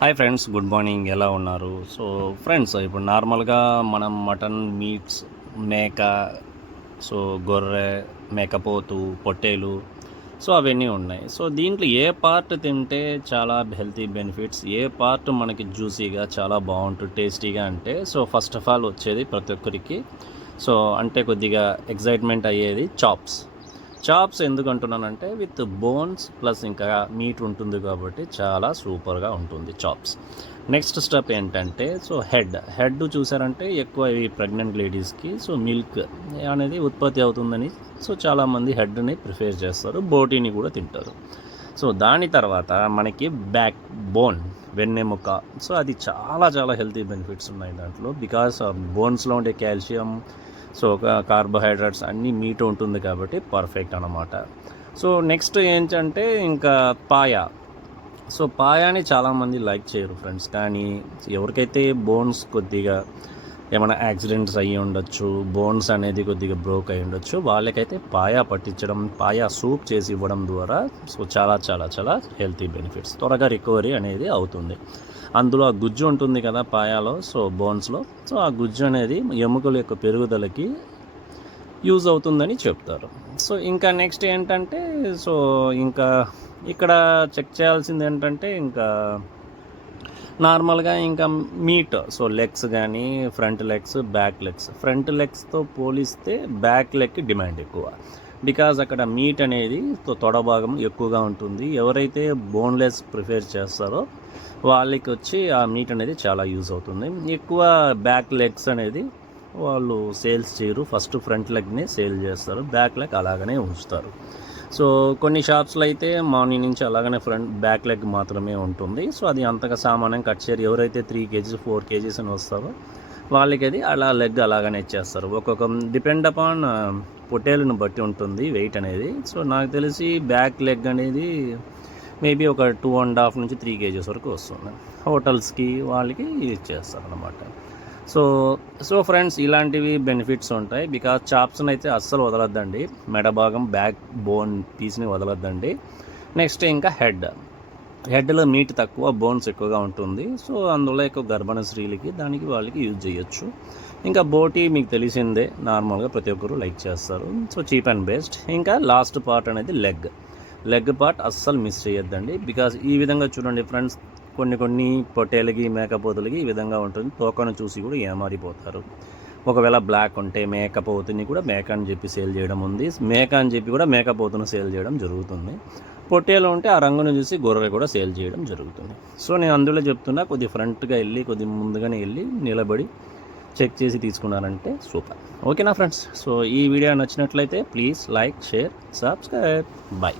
Hi friends, good morning. ఎలా ఉన్నారు? So friends, ఇప్పుడు నార్మల్గా మనం మటన్ మీట్స్, మేక, సో గొర్రె, మేకపోతు, పొట్టేలు, సో అవన్నీ ఉన్నాయి. సో దీంట్లో ఏ పార్ట్ తింటే చాలా హెల్తీ బెనిఫిట్స్, ఏ పార్ట్ మనకి జ్యూసీగా చాలా బాగుంటుంది టేస్టీగా అంటే, సో ఫస్ట్ ఆఫ్ ఆల్ వచ్చేది ప్రతి ఒక్కరికి, సో అంటే కొద్దిగా ఎగ్జైట్మెంట్ అయ్యేది చాప్స్ ఎందుకు అంటున్నానంటే విత్ బోన్స్ ప్లస్ ఇంకా మీట్ ఉంటుంది కాబట్టి చాలా సూపర్గా ఉంటుంది చాప్స్. నెక్స్ట్ స్టెప్ ఏంటంటే, సో హెడ్ చూసారంటే ఎక్కువ ఈ ప్రెగ్నెంట్ లేడీస్కి సో మిల్క్ అనేది ఉత్పత్తి అవుతుందని సో చాలామంది హెడ్ని ప్రిఫర్ చేస్తారు, బోటీని కూడా తింటారు. సో దాని తర్వాత మనకి బ్యాక్ బోన్, వెన్నెముక, సో అది చాలా చాలా హెల్తీ బెనిఫిట్స్ ఉన్నాయి దాంట్లో. బికాస్ బోన్స్లో ఉండే కాల్షియం, సో కార్బోహైడ్రేట్స్ అన్నీ మీట్ ఉంటుంది కాబట్టి పర్ఫెక్ట్ అనమాట. సో నెక్స్ట్ ఏంటంటే ఇంకా సో పాయాని చాలామంది లైక్ చేయరు ఫ్రెండ్స్, కానీ ఎవరికైతే బోన్స్ కొద్దిగా ఏమైనా యాక్సిడెంట్స్ అయ్యి ఉండొచ్చు, బోన్స్ అనేది కొద్దిగా బ్రోక్ అయ్యి ఉండొచ్చు, వాళ్ళకైతే పట్టించడం, సూప్ చేసి ఇవ్వడం ద్వారా సో చాలా చాలా చాలా హెల్తీ బెనిఫిట్స్, త్వరగా రికవరీ అనేది అవుతుంది. అందులో ఆ గుజ్జు ఉంటుంది కదా పాయాలో, సో బోన్స్లో, సో ఆ గుజ్జు అనేది ఎముకల యొక్క పెరుగుదలకి యూజ్ అవుతుందని చెప్తారు. సో ఇంకా నెక్స్ట్ ఏంటంటే, సో ఇంకా ఇక్కడ చెక్ చేయాల్సింది ఏంటంటే, ఇంకా నార్మల్గా ఇంకా మీట్, సో లెగ్స్ కానీ front legs, back legs. Front లెగ్స్తో పోలిస్తే బ్యాక్ లెగ్కి డిమాండ్ ఎక్కువ, బికాజ్ అక్కడ మీట్ అనేది తొడ భాగం ఎక్కువగా ఉంటుంది. ఎవరైతే బోన్లెస్ ప్రిఫర్ చేస్తారో వాళ్ళకి వచ్చి ఆ మీట్ అనేది చాలా యూజ్ అవుతుంది. ఎక్కువ బ్యాక్ లెగ్స్ అనేది వాళ్ళు సేల్స్ చేయరు, ఫస్ట్ ఫ్రంట్ లెగ్ని సేల్ చేస్తారు, బ్యాక్ లెగ్ అలాగనే ఉంచుతారు. సో కొన్ని షాప్స్లో అయితే మార్నింగ్ నుంచి అలాగనే బ్యాక్ లెగ్ మాత్రమే ఉంటుంది. సో అది అంతగా సామాన్యం కట్ చేయరు. ఎవరైతే 3 kgs 4 kgs అని వస్తారో వాళ్ళకి అది అలా లెగ్ అలాగనే ఇచ్చేస్తారు. ఒక్కొక్క డిపెండ్ అపాన్ పొట్టేలును బట్టి ఉంటుంది వెయిట్ అనేది. సో నాకు తెలిసి బ్యాక్ లెగ్ అనేది మేబీ ఒక 2.5 నుంచి 3 kgs వరకు వస్తుంది. హోటల్స్కి వాళ్ళకి ఇచ్చేస్తారు అనమాట. సో ఫ్రెండ్స్, ఇలాంటివి బెనిఫిట్స్ ఉంటాయి. బికాజ్ చాప్స్ని అయితే అస్సలు వదలొద్దండి, మెడభాగం బ్యాక్ బోన్ పీస్ని వదలొద్దండి. నెక్స్ట్ ఇంకా హెడ్లో మీట్ తక్కువ, బోన్స్ ఎక్కువగా ఉంటుంది. సో అందులో ఎక్కువ గర్భిణీ స్త్రీలకి దానికి వాళ్ళకి యూజ్ చేయొచ్చు. ఇంకా బోటీ మీకు తెలిసిందే, నార్మల్గా ప్రతి ఒక్కరు లైక్ చేస్తారు, సో చీప్ అండ్ బెస్ట్. ఇంకా లాస్ట్ పార్ట్ అనేది లెగ్ పార్ట్ అస్సలు మిస్ చేయొద్దండి. బికాజ్ ఈ విధంగా చూడండి ఫ్రెండ్స్, కొన్ని పొట్టేలకి, మేకపోతులకి ఈ విధంగా ఉంటుంది. తోకను చూసి కూడా ఏమారిపోతారు. ఒకవేళ బ్లాక్ ఉంటే మేకపోతుని కూడా మేక అని చెప్పి సేల్ చేయడం ఉంది, మేక అని చెప్పి కూడా మేకపోతును సేల్ చేయడం జరుగుతుంది. పొట్టేలు ఉంటే ఆ రంగును చూసి గొర్రె కూడా సేల్ చేయడం జరుగుతుంది. సో నేను అందులో చెప్తున్నా, కొద్ది ఫ్రంట్గా వెళ్ళి కొద్ది ముందుగానే వెళ్ళి నిలబడి చెక్ చేసి తీసుకున్నారంటే సూపర్. ఓకేనా ఫ్రెండ్స్? సో ఈ వీడియో నచ్చినట్లయితే please like, share, subscribe. By.